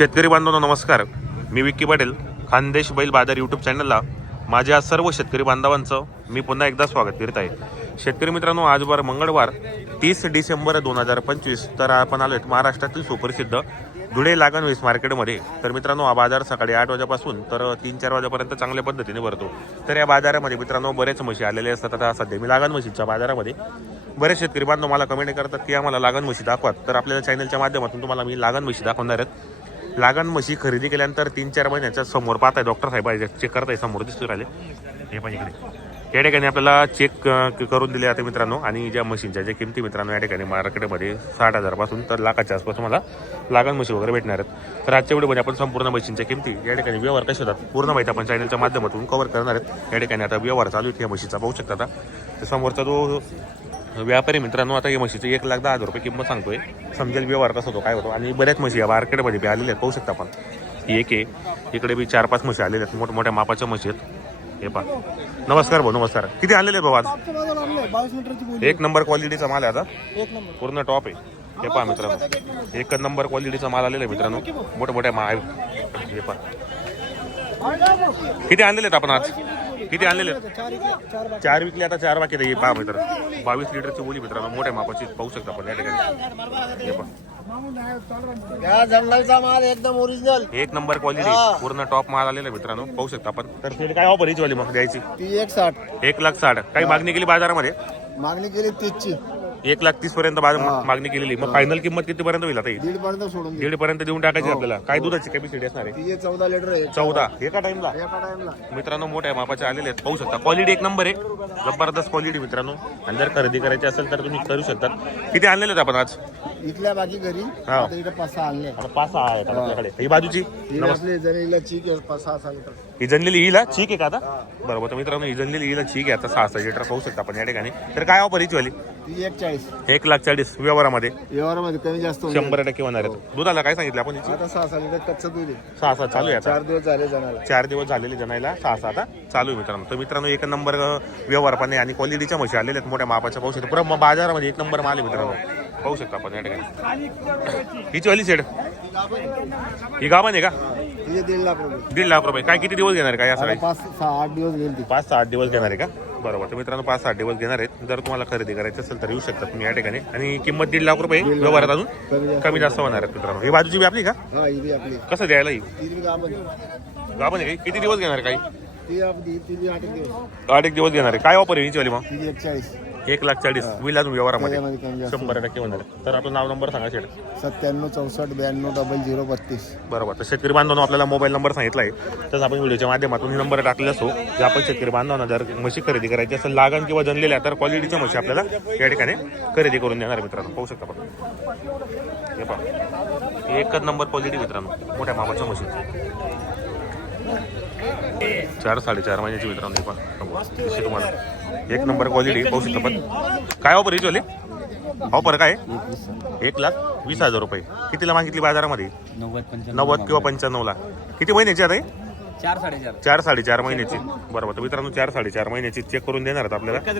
शेतकरी बांधवांनो नमस्कार. मी विक्की पाटील, खानदेश बैल बाजार यूट्यूब चॅनलला माझ्या सर्व शेतकरी बांधवांचं मी पुन्हा एकदा स्वागत करीत आहे. शेतकरी मित्रांनो, आज मंगळवार 30 डिसेंबर 2025. तर आपण आलो आहेत महाराष्ट्रातील सुप्रसिद्ध धुळे लागण म्हैस मार्केटमध्ये. तर मित्रांनो, हा बाजार सकाळी 8 वाजल्यापासून तर 3-4 वाजेपर्यंत चांगल्या पद्धतीने भरतो. तर या बाजारामध्ये मित्रांनो बरेच म्हशी आलेले असतात. आता सध्या मी लागण म्हशीच्या बाजारामध्ये बरेच शेतकरी बांधव मला कमेंट करतात की आम्हाला लागण म्हशी दाखवा. तर आपल्याला चॅनलच्या माध्यमातून तुम्हाला मी लागण म्हशी दाखवणार आहेत. लागण म्हशी खरेदी केल्यानंतर 3-4 महिन्याच्या समोर पाहताय, डॉक्टर साहेब चेक करताय, समोर दिसतो राहिले हे पण इकडे. या ठिकाणी आपल्याला चेक करून दिले जाते मित्रांनो. आणि ज्या मशीनच्या ज्या किमती मित्रांनो या ठिकाणी मार्केटमध्ये 60,000 पासून तर लाखाच्या आसपास मला लागण म्हशी वगैरे भेटणार आहेत. तर आजच्या व्हिडिओमध्ये आपण संपूर्ण मशीनच्या किमती या ठिकाणी व्यवहार कसे होतात पूर्ण माहिती आपण चॅनलच्या माध्यमातून कव्हर करणार आहेत. या ठिकाणी आता व्यवहार चालू आहे. या म्हशीचा पाहू शकता. आता समोरचा जो व्यापारी मित्रांनो आता या म्हशीची 1,10,000 रुपये किंमत सांगतोय. समजेल व्यवहार कसा होतो काय होतो. आणि बऱ्याच म्हशी या मार्केटमध्ये बी आलेल्या आहेत, पाहू शकता आपण. ही एक आहे, इकडे बी 4-5 म्हशी आलेल्या आहेत, मोठमोठ्या मापाच्या म्हशी आहेत. हे पहा. नमस्कार भाऊ, नमस्कार. किती आणलेले भाऊ आज? 1 नंबर क्वालिटीचा माल आहे आता, पूर्ण टॉप आहे. हे पहा मित्रांनो, 1 नंबर क्वालिटीचा माल आलेला आहे मित्रांनो, मोठमोठ्या हे पहा. किती आणलेले आहेत आपण आज? किती आणलेले? 4 विकले, आता 4 बाकी आहे. पहा मित्र, 22 लिटरची बोली मित्रांनो, मोठ्या मापाची पाहू शकता आपण या ठिकाणी. हे पहा, माल एकदम ओरिजिनल 1 नंबर क्वालिटी, पूर्ण टॉप माल आलेला मित्रांनो, पाहू शकता आपण. तर काय ऑफर हिची वाली मग द्यायची? ती 160. 1,60,000. काही मागणी केली बाजारामध्ये? मागणी केली 30ची. 1,30,000 पर्यंत मागणी केलेली. मग फायनल किंमत किती पर्यंत होईल आता? 1.5 पर्यंत सोडून 1.5 पर्यंत देऊन टाकायची आपल्याला. काय दुधाची कॅपॅसिटी असणार आहे? ती 14 लिटर आहे. 14 एका टाइमला एका टाइमला मित्रांनो, मोठ्या मापाचे आलेले आहेत, पाहू शकता. क्वालिटी 1 नंबर आहे, जबरदस्त क्वालिटी मित्रांनो. आणि जर खरेदी करायची असेल तर तुम्ही करू शकता. किती आणलेले आहेत आपण आज? इथल्या बाकी घरी हा. आता इकडे 5-6 आणले. 5-6 आहेत आपल्याकडे. ही बाजूची आपले जणीला चीक आहे 5-6 लिटर. ही जनलेली हिला चीक आहे का आता? बरोबर. तर मित्रांनो, ही जनलेली हिला चीक आहे आता, 6-6 लिटर पाहू शकता आपण या ठिकाणी. तर काय ऑफर हिची वाली? ती 140. 1,40,000 व्यवहारामध्ये व्यवहारामध्ये कमी जास्त होईल. 100% होणार आहेत. दुधाला काय सांगितलं आपण हिची? आता 6 लिटर कच्चं दूध आहे. 6-6 चालू आहे आता. 4 दिवस झाले जणाला. 4 दिवस झालेले जनायला, 6-6 आता चालू आहे मित्रांनो. तर मित्रांनो, 1 नंबर व्यवहार पण आहे आणि क्वालिटीच्या म्हशी आलेल्या आहेत, मोठ्या मापाच्या पाहू शकता. पुरा बाजारामध्ये 1 नंबर माल आहे मित्रांनो, पाहू शकता आपण या ठिकाणी. हिची वाली सेड ही गाभण आहे का? ती 1.5 लाख रुपये. 1.5 लाख रुपये. काय किती दिवस घेणार आहे काय असं? 5-6-8 दिवस घेईल ती. 5-8 दिवस घेणार आहे का? बरोबर. तर मित्रांनो, 5-8 दिवस घेणार आहेत. जर तुम्हाला खरेदी करायची असेल तर येऊ शकता तुम्ही या ठिकाणी. आणि किंमत 1.5 लाख रुपये, व्यवहारात अजून कमी जास्त होणार आहेत मित्रांनो. ही बाजूची बी आपली का? हा, ही बी आपली. कसं द्यायला? ही ती बी गाभण. गाभण आहे. किती दिवस घेणार आहे काही? ती आपली, ती बी 8 दिवस. 8 दिवस घेणार आहे. काय ऑफर आहे हिची वाली मग? ती 140. 1,40,000 होईल अजून व्यवहारामध्ये, त्याच्यामध्ये कमी जास्त 100% होणार आहे. तर आपलं नाव नंबर सांगा शेड. 97 64 92 0032. बरोबर. तर शेतकरी बांधवांना आपल्याला मोबाईल नंबर सांगितला आहे, तर आपण व्हिडिओच्या माध्यमातून ही नंबर टाकलेला असतो. जे आपण शेतकरी बांधवांना जर म्हशी खरेदी करायची असेल लागण किंवा जनलेल्या, तर क्वालिटीच्या म्हशी आपल्याला या ठिकाणी खरेदी करून देणार मित्रांनो, पाहू शकता आपण. हे पहा, 1 नंबर क्वालिटी मित्रांनो, मोठ्या मापाच्या म्हशी, 4-4.5 महिन्याची मित्रांनो. हे पहा तुम्हाला 1 नंबर क्वालिटी पाहू शकता. पण काय ऑफर हिची वाली? ऑफर काय? 1,20,000 रुपये. कितीला मागितली बाजारामध्ये? 90 किंवा 95ला. किती महिन्याची आता? 4-4.5 महिन्याची. बरोबर. तर मित्रांनो, 4-4.5 महिन्याची चेक करून देणार आहेत आपल्याला. एकच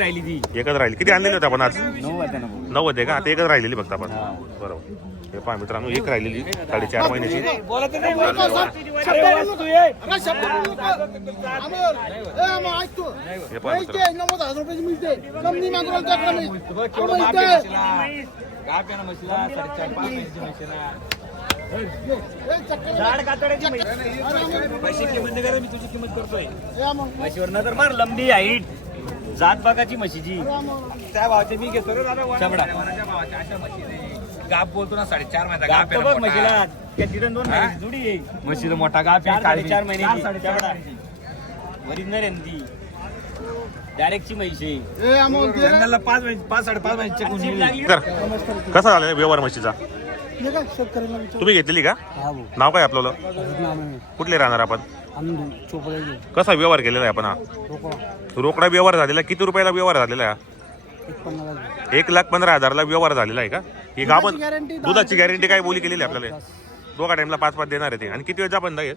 राहिली. किती आणलेली होती आपण आज? 90 आहे का? आता एकच राहिलेली फक्त आपण. बरोबर. हे पहा मित्रांनो, एक राहिलेली 4.5 महिन्याची. हे पहा नजर मार, लंबी हाईट, जात बागाची म्हशीची त्या भावाचे मी घेतो रे दादा. चबडा गाप बोलतो ना 4.5 महिन्याचा गाप तो बघ म्हशीला, त्या तिथं 2 महिन्याची जुडी आहे. म्हशीचा मोठा गाप 4-4.5 महिन्याची ओरिजिनल आहे ती, डायरेक्टची म्हशी. जंगलला 5-5.5 महिने चेक होऊन तर कसा झाला व्यवहार म्हशीचा? तुम्ही घेतलेली का? नाव काय आपलं? कुठले राहणार आपण? कसा व्यवहार केलेला आहे आपण? हा रोकडा व्यवहार झालेला. किती रुपयाला व्यवहार झालेला आहे? 1,15,000ला व्यवहार झालेला आहे का? ही गाभण दुधाची गॅरंटी काय बोली केलेली आपल्याला? 2 टाइमला 5-5 देणार आहे ते. आणि किती वेळचा बंद आहे?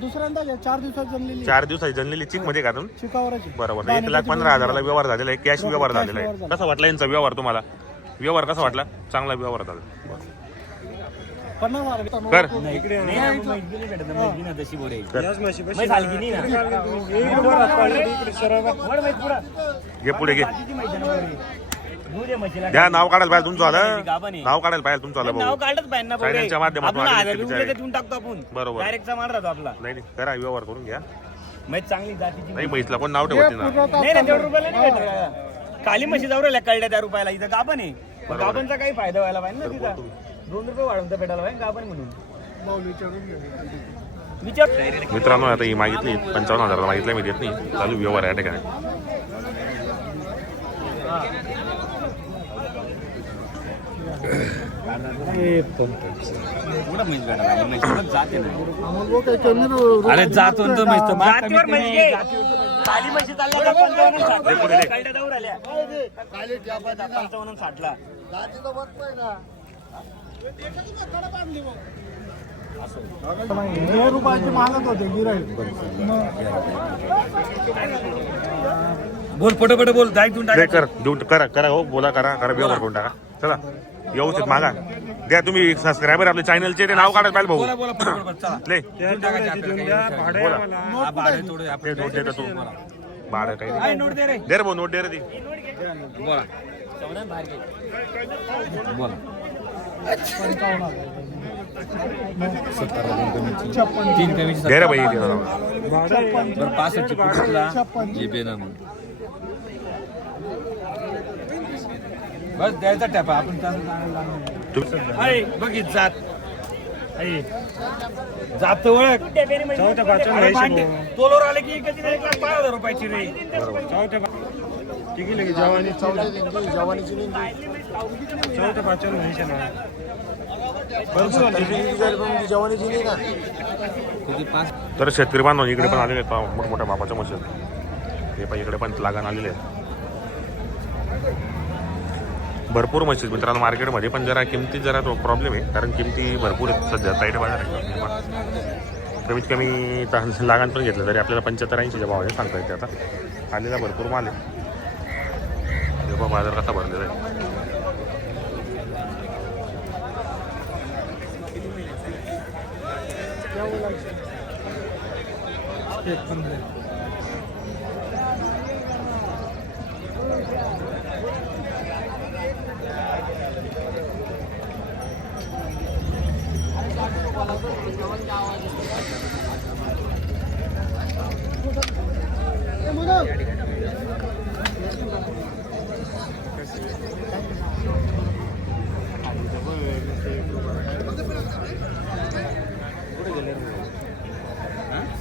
दुसऱ्यांदा 4 दिवसात जमलेली. 4 दिवसाची जनलेली चिक मध्ये का? चिकावराची. बरोबर. 1,15,000ला व्यवहार झालेला आहे, कॅश व्यवहार झालेला आहे. कसा वाटला यांचा व्यवहार तुम्हाला? व्यवहार कसा वाटला? चांगला व्यवहार झाला. 50,000 कर नाही ना, म्हैस बी नाही भेटत ना, म्हैस बी ना तशी बोरे कर म्हैस हलकी नाही ना. वळ म्हैस पुढं. घे पुढे घे जातीची म्हैस आहे ना बोरे. दूध आहे म्हशीला. द्या नाव काढायला पाहिजे तुमचं आलं गाभण आहे. नाव काढायला पाहिजे तुमचं आलं नाव भाऊ काढलंच पाहिजे ना बोरे. चॅनलच्या माध्यमातून आपण आलेले 1000 ते रुपये बिचारे. देऊन टाकतो आपण. बरोबर. डायरेक्टचा माल राहतो आपला. नाही नाही करा व्यवहार करून घ्या म्हैस चांगली जातीची. नाही म्हैसला कोण नाव ठेवत नाही ना नाही ना तेवढं रुपयाला नाही भेटत. काली म्हशी जाऊ राहिल्या कळल्या त्या रुपयाला. इथं गाभण आहे. गाभणचा काही फायदा व्हायला पाहिजे ना तिथं. 2 रुपये वाढवून तर भेटायला पाहिजे गाभण म्हणून. विचार मित्रांनो आता ही मागितली 55,000 मागितलं मी देत नाही चालू व्यवहार आहे या ठिकाणी कुठं म्हैस भेटायला म्हैस कुठं जाते ना. अरे जातो ना तो म्हैस तर माग जातीवर कमीत म्हैस कमी घे. जाती- काली म्हशी चालल्या त्या 55 आणि 60. पुढे दे. कळल्या जाऊ राहिल्या. 55 आणि 60 ला. रुपयाची मागत होते गिराईक. बोल पट बोल डायरेक्ट देऊन दे टाक. कर देऊन करा करा हो बोला करा करा व्यवहार करून टाका चला व्यवस्थित मागा द्या तुम्ही सबस्क्रायबर आपल्या चॅनलचे ते नाव काढायला पाहिजे बोला भाऊ बोला पट चला ले देऊन टाकायचे आपल्याला. बोला हा, भाडं थोडं आपण ते नोट देता तू भाडं काही काय नाही. नोट दे रे. दे रे भाऊ नोट दे रे ती बोला बोला. तीन कमीची दे रे भाई दे रे. बरं 65 ची कुठला जे बेनर मग बस द्यायचा टॅपा आपण तू- अरे बघित जात जात ओळख अरे भांडे तोलोर आले की कधी 1,05,000 रुपयाची रे. तर शेतकरी बांधव इकडे पण आलेले आहेत मोठमोठ्या बापाच्या मशीन हे पण इकडे पण लागान आलेले आहेत भरपूर म्हशी आहेत मित्रांनो मार्केटमध्ये पण जरा किमतीत जरा तो प्रॉब्लेम आहे कारण किमती भरपूर आहेत सध्या टाईट बाजार आहे कमीत कमी लागान पण घेतलं तरी आपल्याला 75-80च्या भावाने सांगता येते आता आलेला भरपूर माल आहे तेव्हा बाजार कसा भरलेला आहे